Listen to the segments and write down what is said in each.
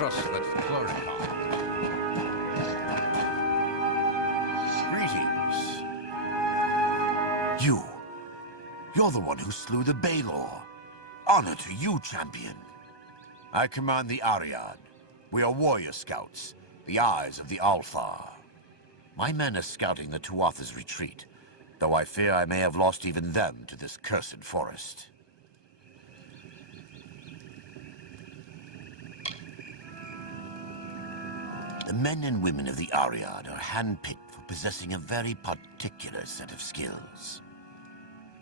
trust that glorifies. Greetings. You're the one who slew the Baelor. Honor to you, champion. I command the Ariad. We are warrior scouts, the eyes of the Alfar. My men are scouting the Tuatha's retreat, though I fear I may have lost even them to this cursed forest. The men and women of the Ariad are handpicked for possessing a very particular set of skills.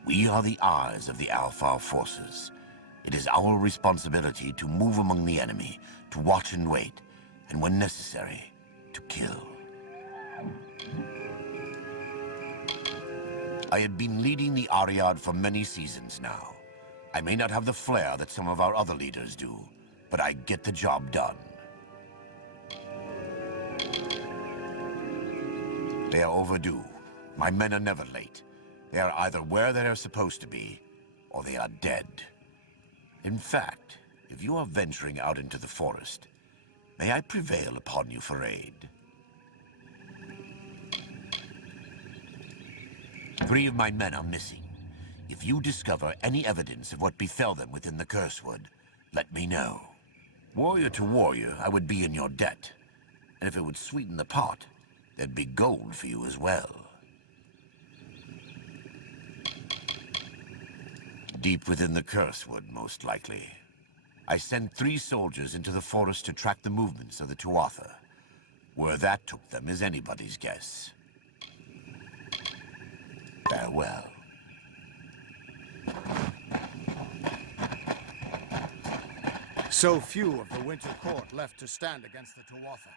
We are the eyes of the Alfar forces. It is our responsibility to move among the enemy, to watch and wait, and when necessary, to kill. I have been leading the Ariad for many seasons now. I may not have the flair that some of our other leaders do, but I get the job done. They are overdue. My men are never late. They are either where they are supposed to be, or they are dead. In fact, if you are venturing out into the forest, may I prevail upon you for aid? 3 of my men are missing. If you discover any evidence of what befell them within the Cursewood, let me know. Warrior to warrior, I would be in your debt. And if it would sweeten the pot, there'd be gold for you as well. Deep within the Cursewood, most likely. I sent 3 soldiers into the forest to track the movements of the Tuatha. Where that took them is anybody's guess. Farewell. So few of the Winter Court left to stand against the Tuatha.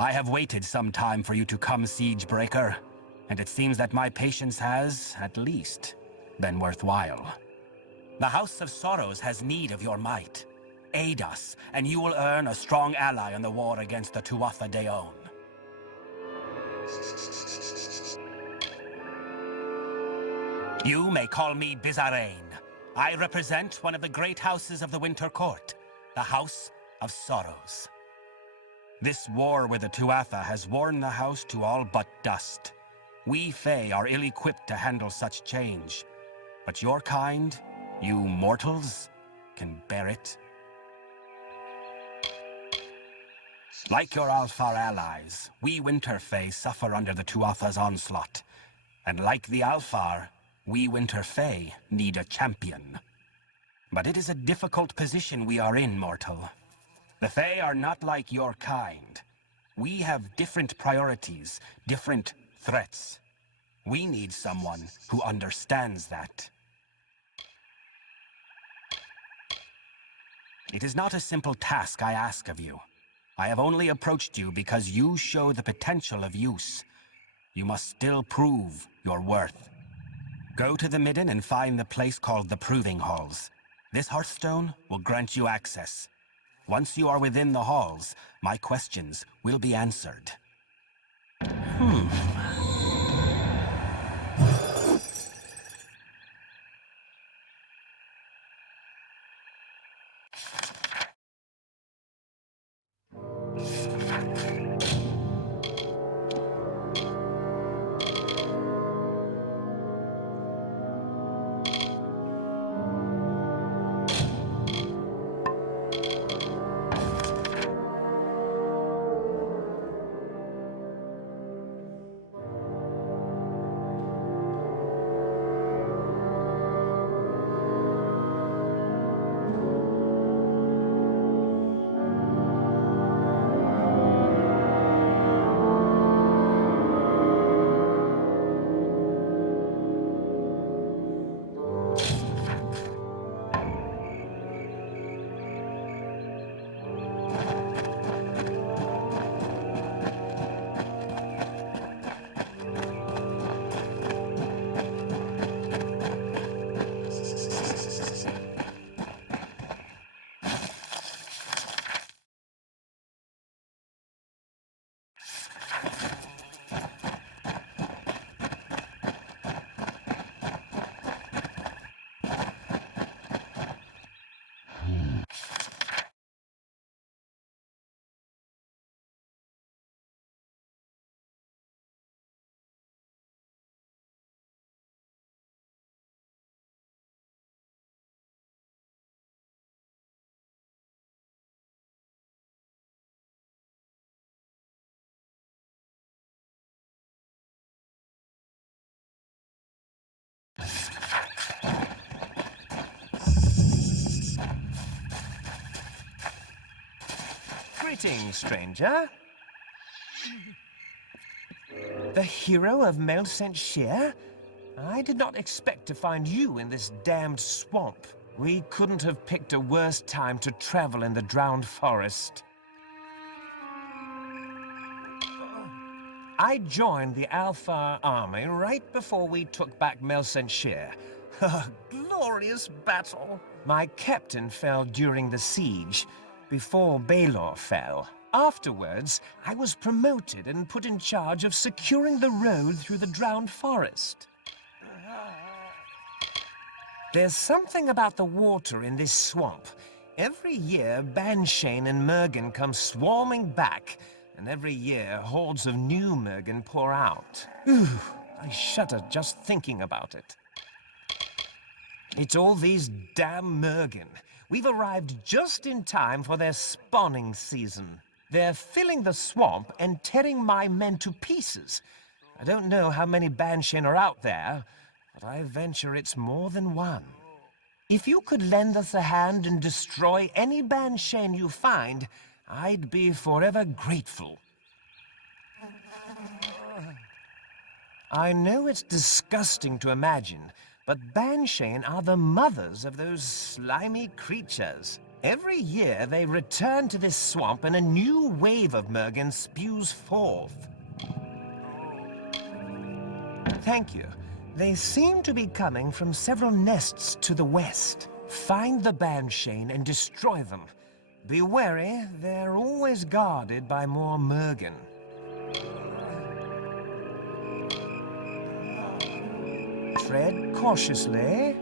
I have waited some time for you to come, Siegebreaker, and it seems that my patience has, at least, been worthwhile. The House of Sorrows has need of your might. Aid us, and you will earn a strong ally in the war against the Tuatha Deon. You may call me Bizarrain. I represent one of the great houses of the Winter Court, the House of Sorrows. This war with the Tuatha has worn the house to all but dust. We Fae are ill-equipped to handle such change, but your kind, you mortals, can bear it. Like your Alfar allies, we Winter Fae suffer under the Tuatha's onslaught. And like the Alfar, we Winter Fae need a champion. But it is a difficult position we are in, mortal. The Fae are not like your kind. We have different priorities, different threats. We need someone who understands that. It is not a simple task I ask of you. I have only approached you because you show the potential of use. You must still prove your worth. Go to the Midden and find the place called the Proving Halls. This Hearthstone will grant you access. Once you are within the halls, my questions will be answered. Greetings, stranger. The hero of Mel-St. I did not expect to find you in this damned swamp. We couldn't have picked a worse time to travel in the drowned forest. I joined the Alfar army right before we took back Mel-St. A glorious battle. My captain fell during the siege, before Baelor fell. Afterwards, I was promoted and put in charge of securing the road through the drowned forest. There's something about the water in this swamp. Every year, Banshane and Mergen come swarming back, and every year, hordes of new Mergen pour out. I shudder just thinking about it. It's all these damn Mergen. We've arrived just in time for their spawning season. They're filling the swamp and tearing my men to pieces. I don't know how many Banshane are out there, but I venture it's more than one. If you could lend us a hand and destroy any Banshane you find, I'd be forever grateful. I know it's disgusting to imagine, but Banshane are the mothers of those slimy creatures. Every year they return to this swamp and a new wave of mergen spews forth. Thank you. They seem to be coming from several nests to the west. Find the Banshane and destroy them. Be wary, they're always guarded by more mergen. Tread cautiously.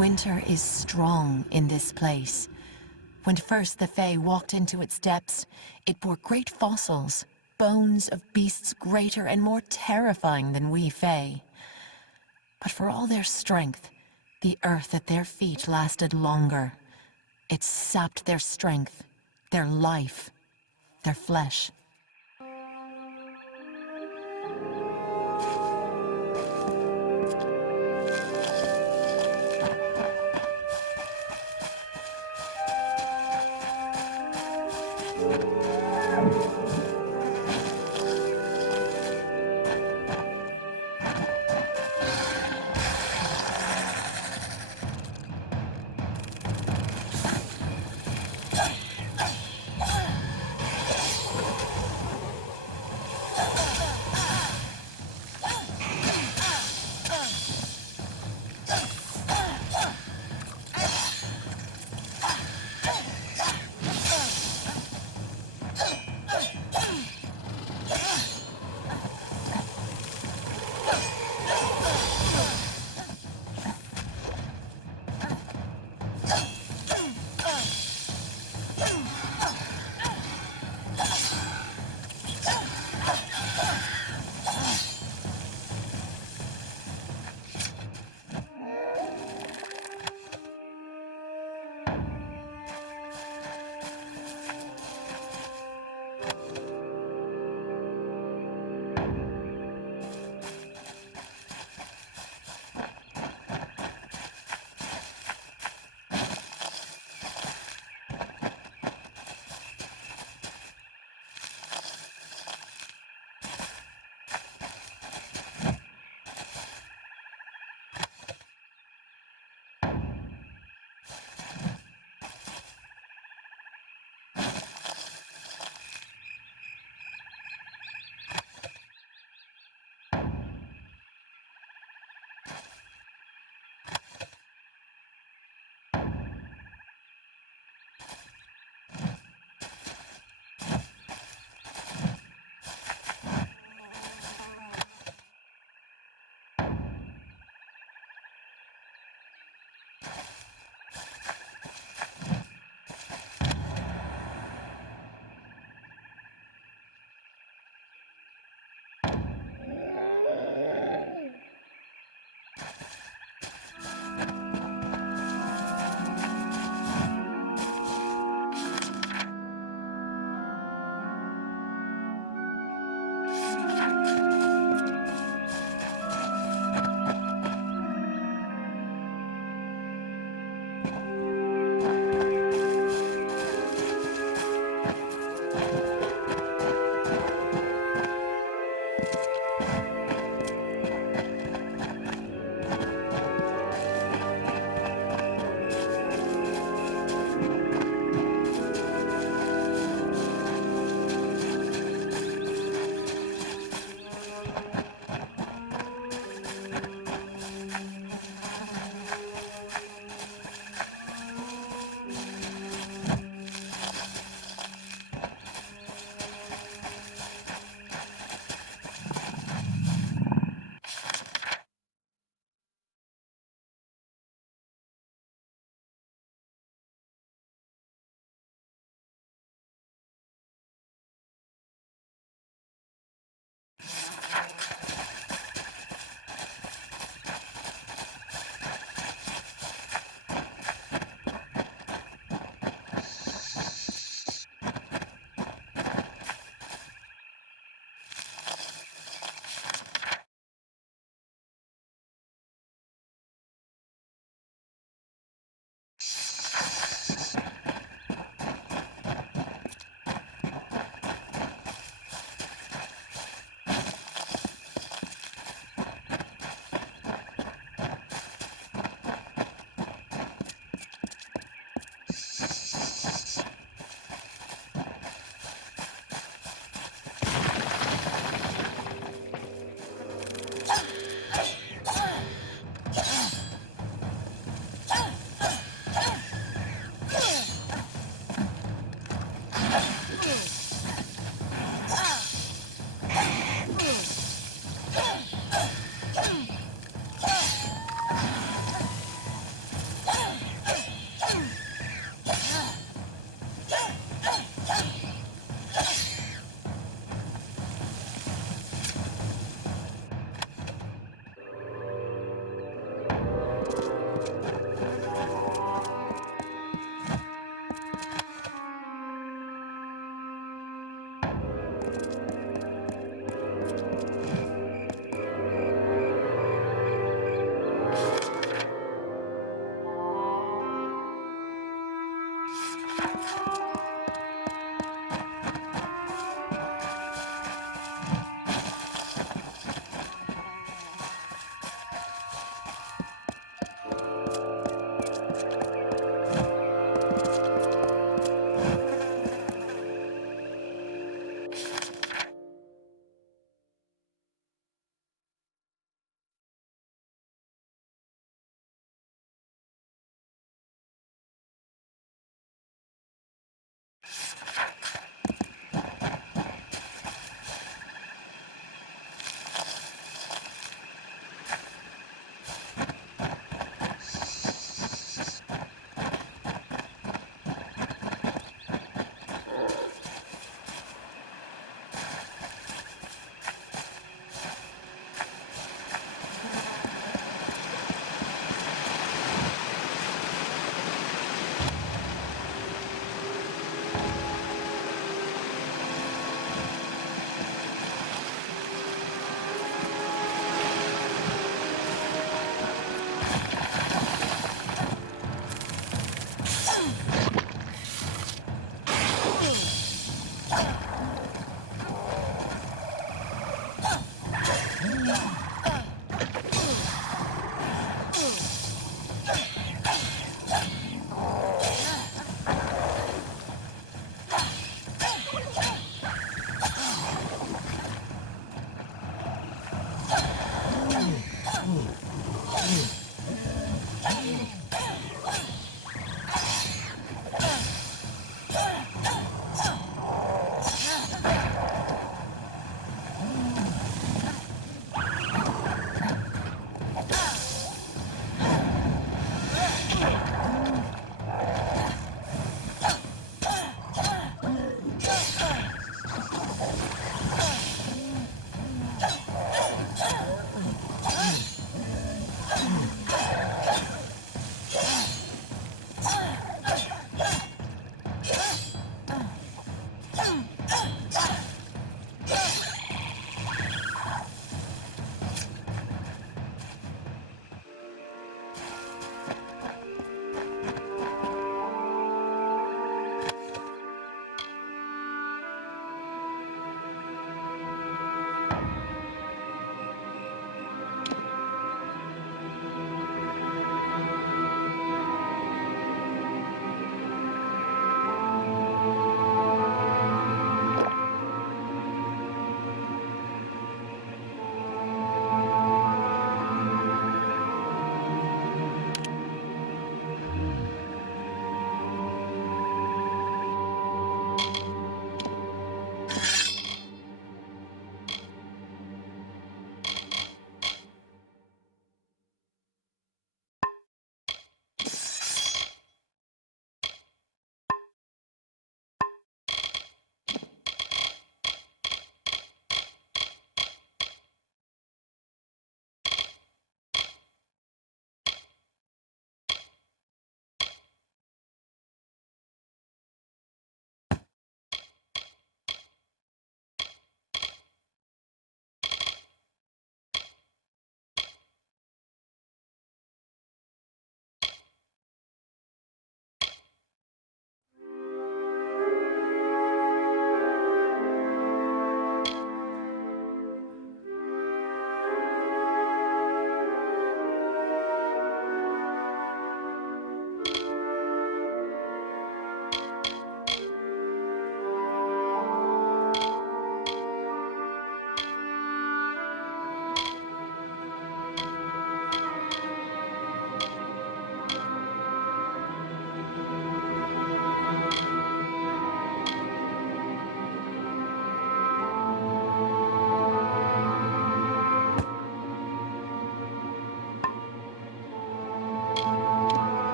Winter is strong in this place. When first the Fae walked into its depths, it bore great fossils, bones of beasts greater and more terrifying than we Fae. But for all their strength, the earth at their feet lasted longer. It sapped their strength, their life, their flesh.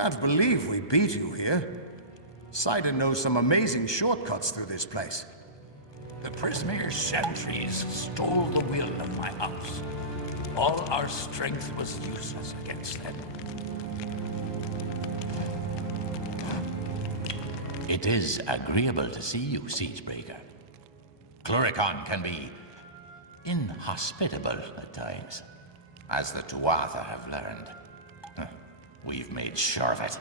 can't believe we beat you here. Cider knows some amazing shortcuts through this place. The Prismere sentries stole the will of my house. All our strength was useless against them. It is agreeable to see you, Siegebreaker. Cluricon can be inhospitable at times, as the Tuatha have learned. We've made sure of it.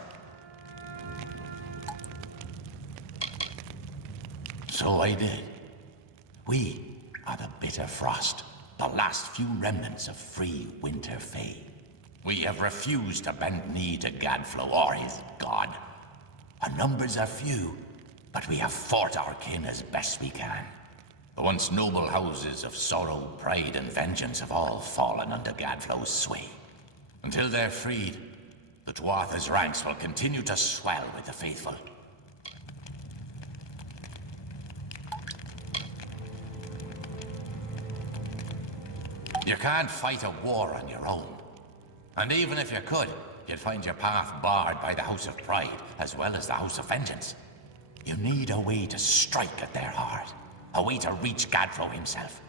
So I did. We are the Bitter Frost, the last few remnants of free Winter Fae. We have refused to bend knee to Gadflow or his god. Our numbers are few, but we have fought our kin as best we can. The once noble houses of sorrow, pride, and vengeance have all fallen under Gadflow's sway. Until they're freed, the Tuatha's ranks will continue to swell with the faithful. You can't fight a war on your own. And even if you could, you'd find your path barred by the House of Pride, as well as the House of Vengeance. You need a way to strike at their heart. A way to reach Gadflow himself.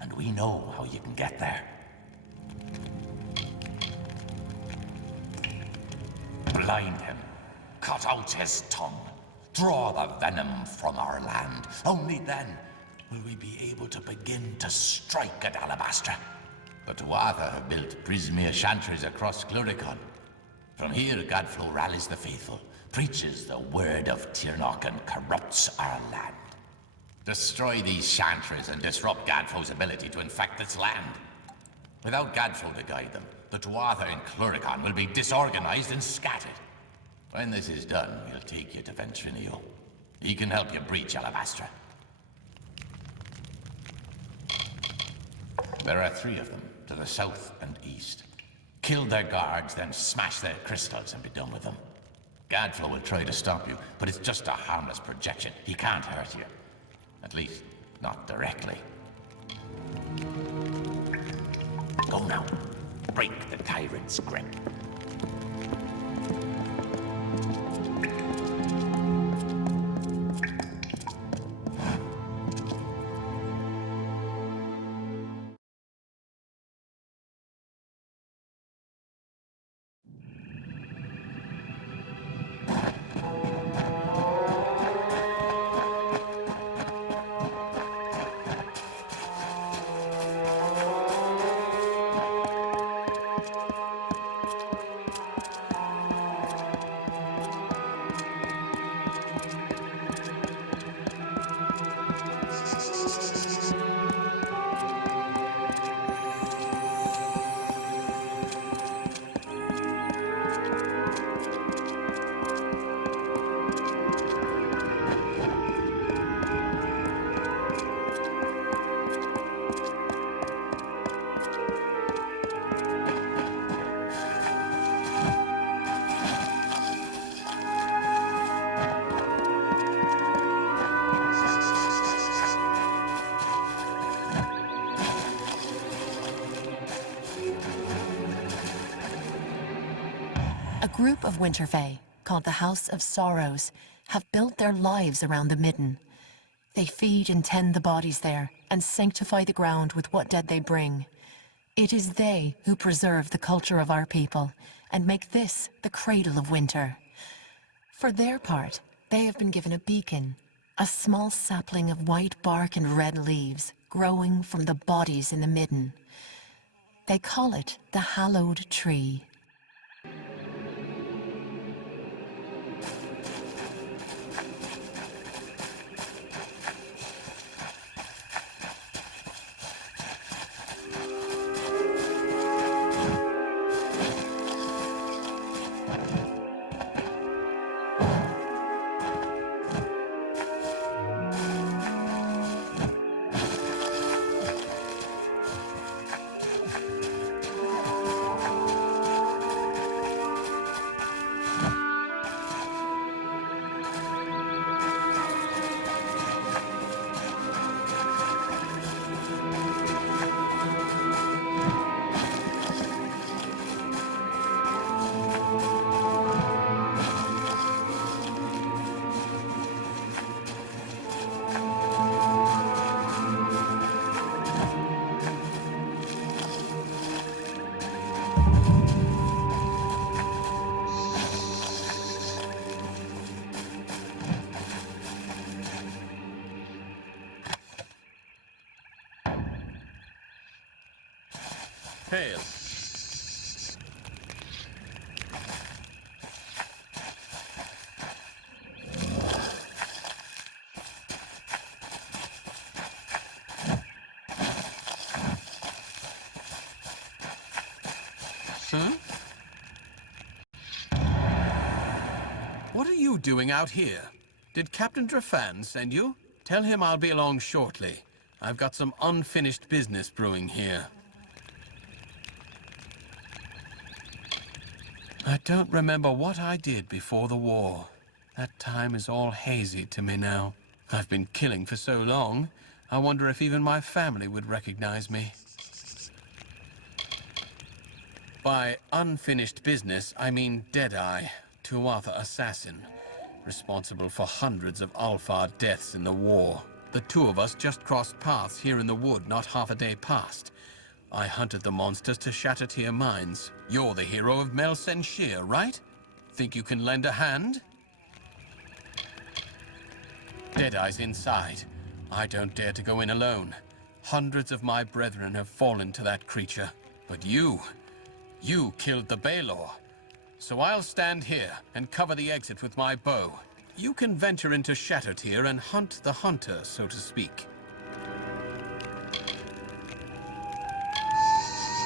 And we know how you can get there. Blind him. Cut out his tongue. Draw the venom from our land. Only then will we be able to begin to strike at Alabastra. The Tuatha have built Prismere chantries across Cluricon. From here, Gadflow rallies the faithful, preaches the word of Tirnoch, and corrupts our land. Destroy these chantries and disrupt Gadflow's ability to infect its land. Without Gadflow to guide them, the Tuatha in Cluricon will be disorganized and scattered. When this is done, we'll take you to Ventrinio. He can help you breach Alabastra. There are 3 of them, to the south and east. Kill their guards, then smash their crystals and be done with them. Gadflow will try to stop you, but it's just a harmless projection. He can't hurt you. At least, not directly. Go now. Break the tyrant's grip. A group of Winter Fae, called the House of Sorrows, have built their lives around the Midden. They feed and tend the bodies there, and sanctify the ground with what dead they bring. It is they who preserve the culture of our people, and make this the cradle of winter. For their part, they have been given a beacon, a small sapling of white bark and red leaves, growing from the bodies in the Midden. They call it the Hallowed Tree. Hail. Huh? What are you doing out here? Did Captain Drafan send you? Tell him I'll be along shortly. I've got some unfinished business brewing here. I don't remember what I did before the war. That time is all hazy to me now. I've been killing for so long, I wonder if even my family would recognize me. By unfinished business, I mean Deadeye, Tuatha assassin, responsible for hundreds of Alfar deaths in the war. The two of us just crossed paths here in the wood not half a day past. I hunted the monsters to Shattertear Mines. You're the hero of Mel Senshir, right? Think you can lend a hand? Deadeye's inside. I don't dare to go in alone. Hundreds of my brethren have fallen to that creature. But you killed the Baelor. So I'll stand here and cover the exit with my bow. You can venture into Shattertear and hunt the hunter, so to speak.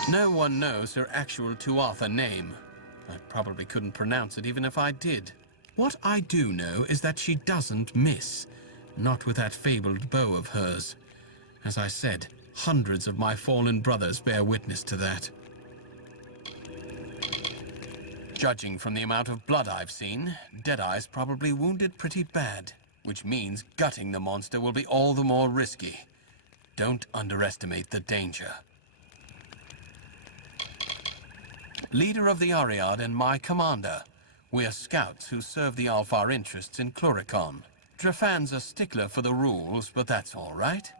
No one knows her actual Tuatha name. I probably couldn't pronounce it even if I did. What I do know is that she doesn't miss. Not with that fabled bow of hers. As I said, hundreds of my fallen brothers bear witness to that. Judging from the amount of blood I've seen, Deadeye's probably wounded pretty bad, which means gutting the monster will be all the more risky. Don't underestimate the danger. Leader of the Ariad and my commander. We're scouts who serve the Alfar interests in Cluricon. Drafan's a stickler for the rules, but that's all right.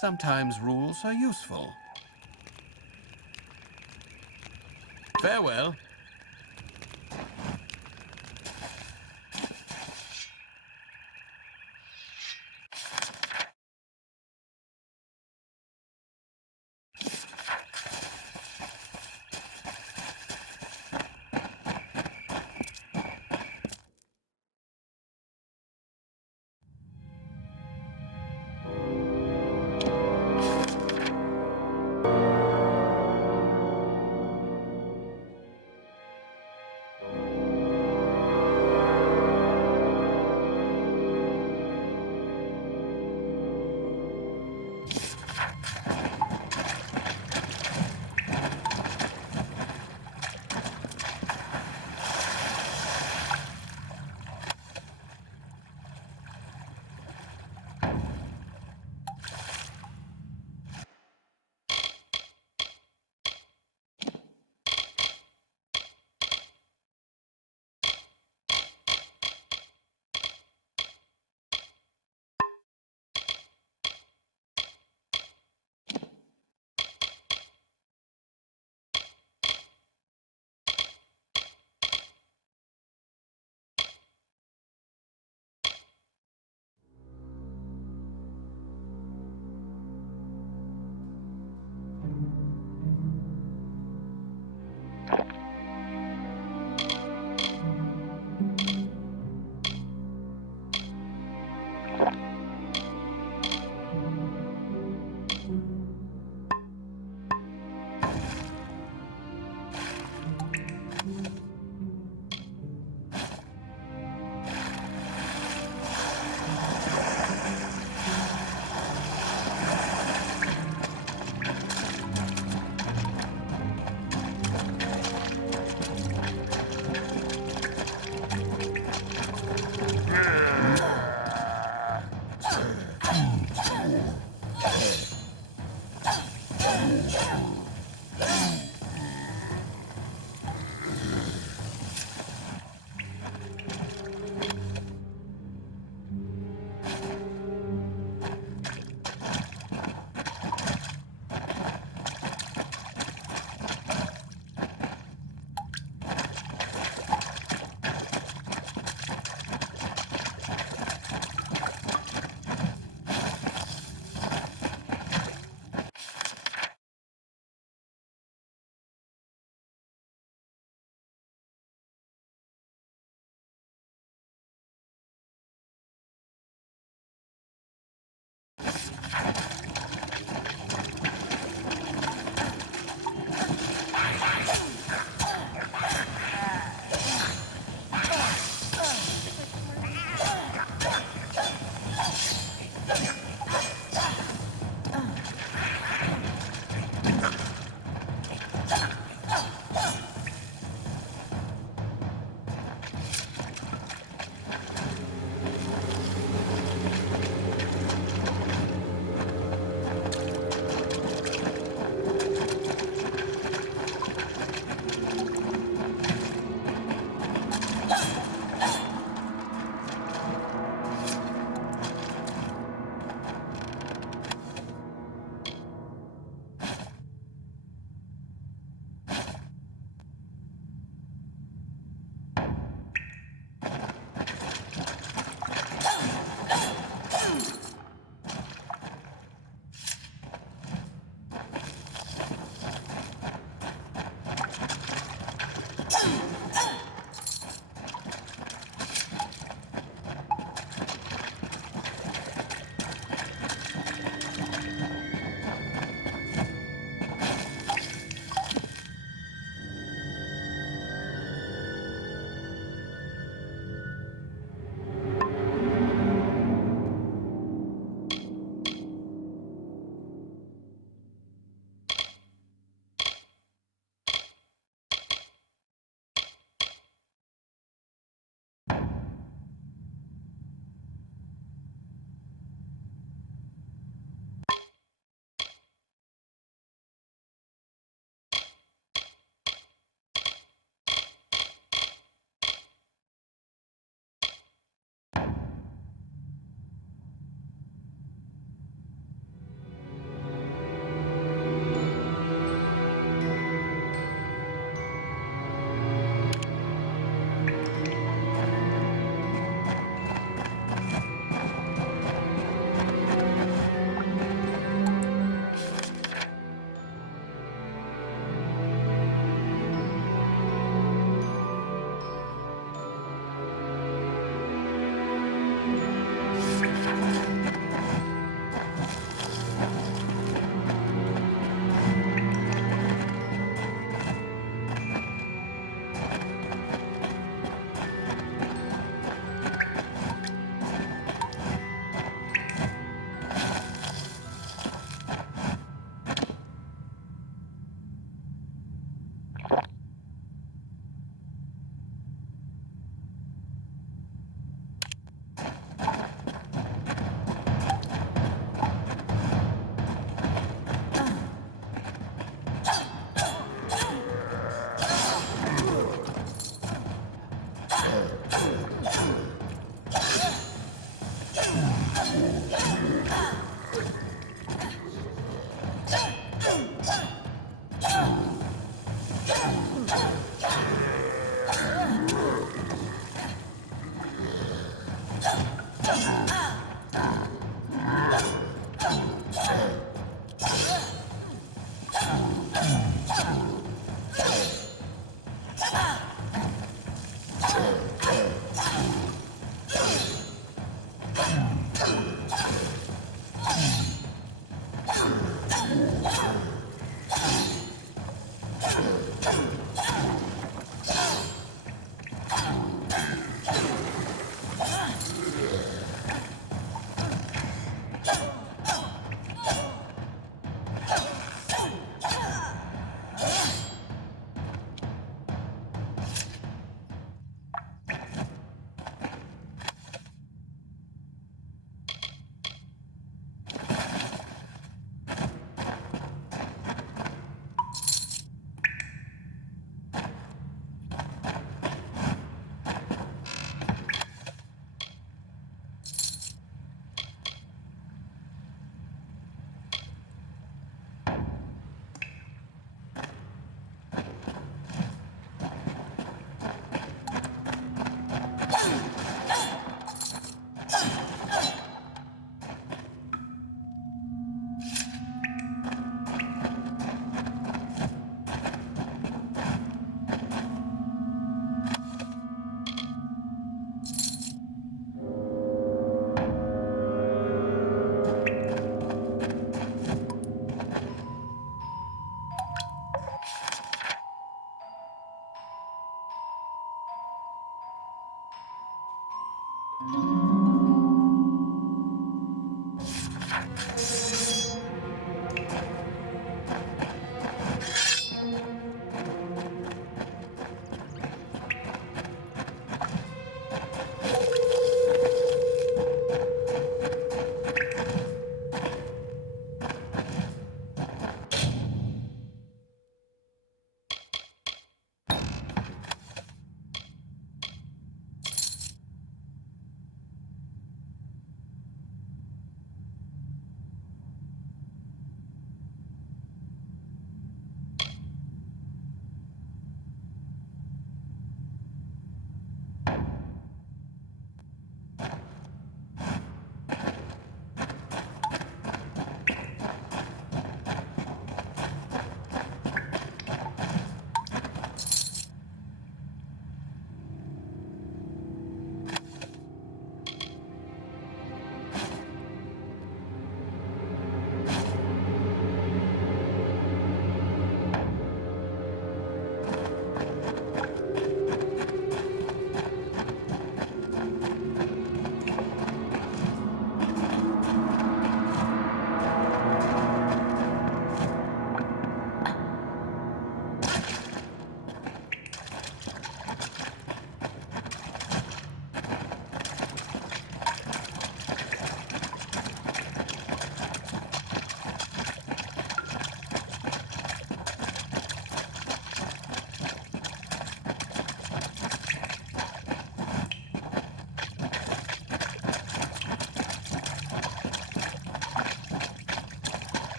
Sometimes rules are useful. Farewell.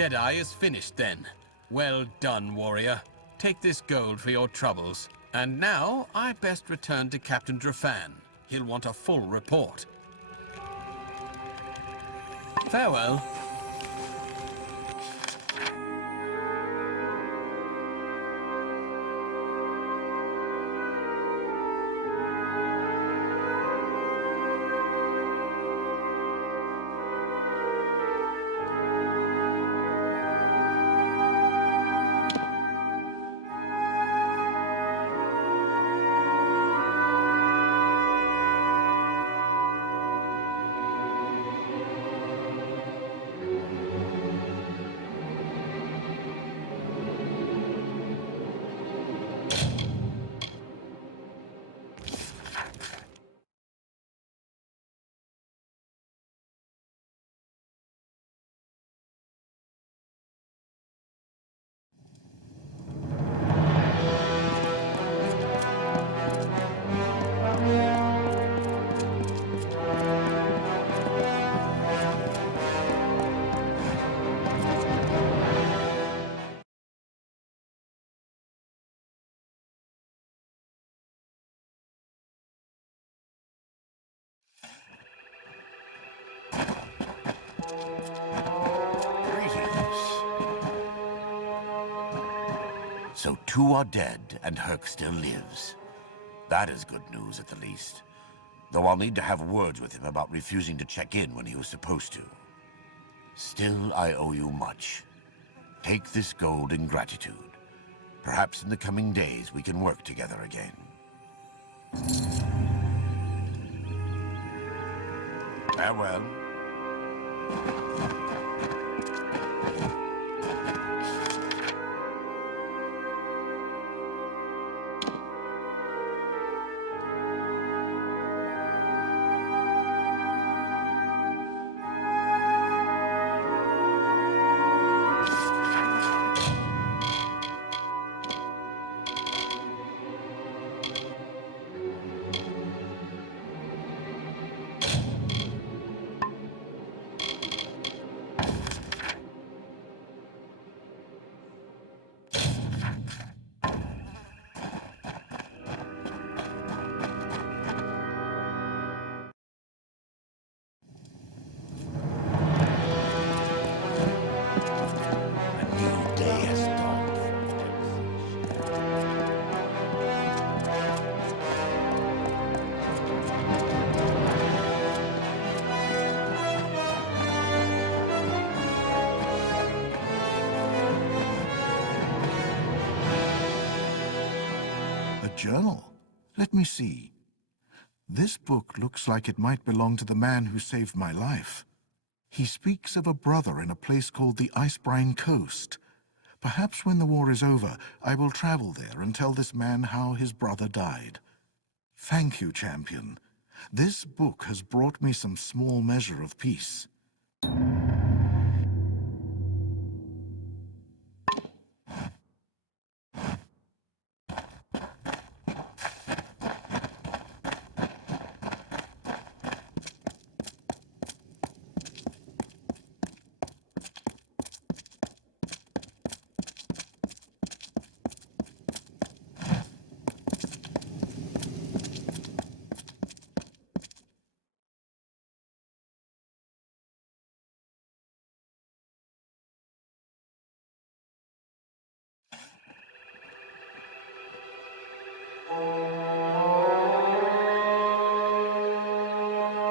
Deadeye is finished then. Well done, warrior. Take this gold for your troubles. And now, I best return to Captain Drafan. He'll want a full report. Farewell. 2 are dead and Herc still lives. That is good news at the least. Though I'll need to have words with him about refusing to check in when he was supposed to. Still, I owe you much. Take this gold in gratitude. Perhaps in the coming days we can work together again. Farewell. Journal? Let me see. This book looks like it might belong to the man who saved my life. He speaks of a brother in a place called the Icebrine Coast. Perhaps when the war is over, I will travel there and tell this man how his brother died. Thank you, champion. This book has brought me some small measure of peace.